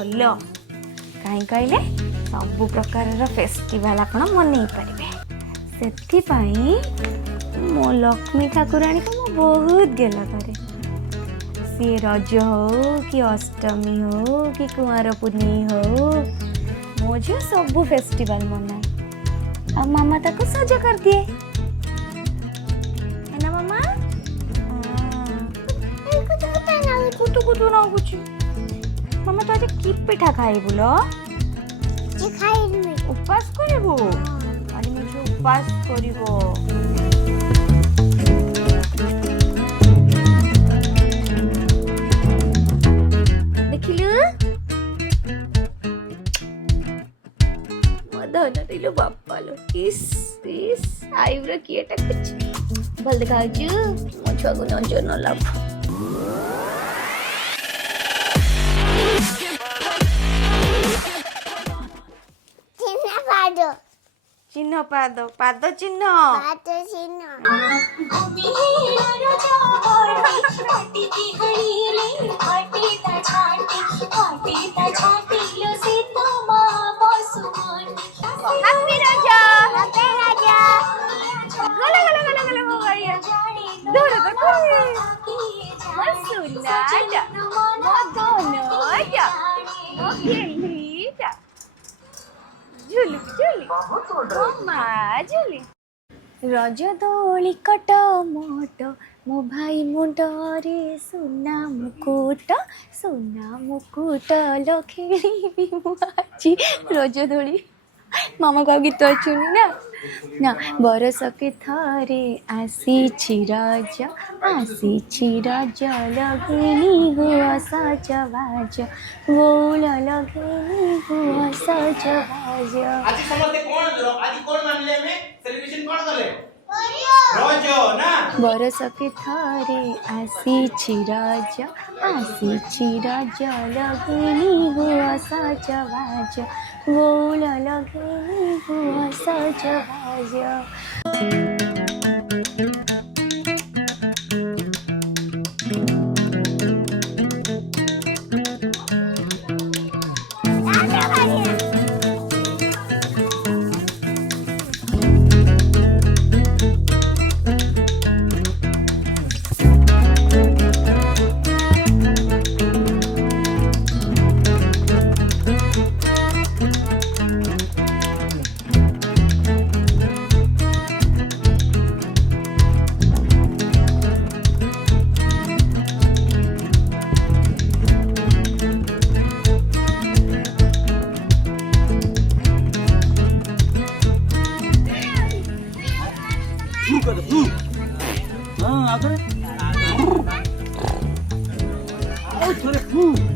भल कहीं कहले सबु प्रकार फेस्टिवल आपण मनई पारे से मो लक्ष्मी ठाकुराणी को मु बहुत गेल करे सी रज हो कि अष्टमी हो कि कुंवर पूर्णी हो मो झील सबु फेस्टिवल मनाए आ मामा ताको सजा कर दिए है ना मामा कुतु कुतु ना कुछ मामा तो आज की पिठा खाई बोलो उपवास करिबो अरे मुझे उपवास करिबो देखिलु मदन दिलो बाप्पा लो किस किस आइब्रो किएटा कुछ भल देखा छु मो छुआ को नजर न लाग चिन्ह पाद पाद चिन्ह रज दोली कट मोट मो भाई मुंडरे सुना मुकुट लो खेली मुआजी रज दोली मामा का गीत अच्छुनी ना बरस के थारे आसी रज लगेनी हुआ सजवाज बोल लगेनी हुआ सजवाज आज समझते कौन मानले में सेलिब्रेशन कौन करे रोजो ना बरस के थारे आसी रज लगेनी हुआ सजवाज बोल लगेनी हुआ सजवाज थोड़े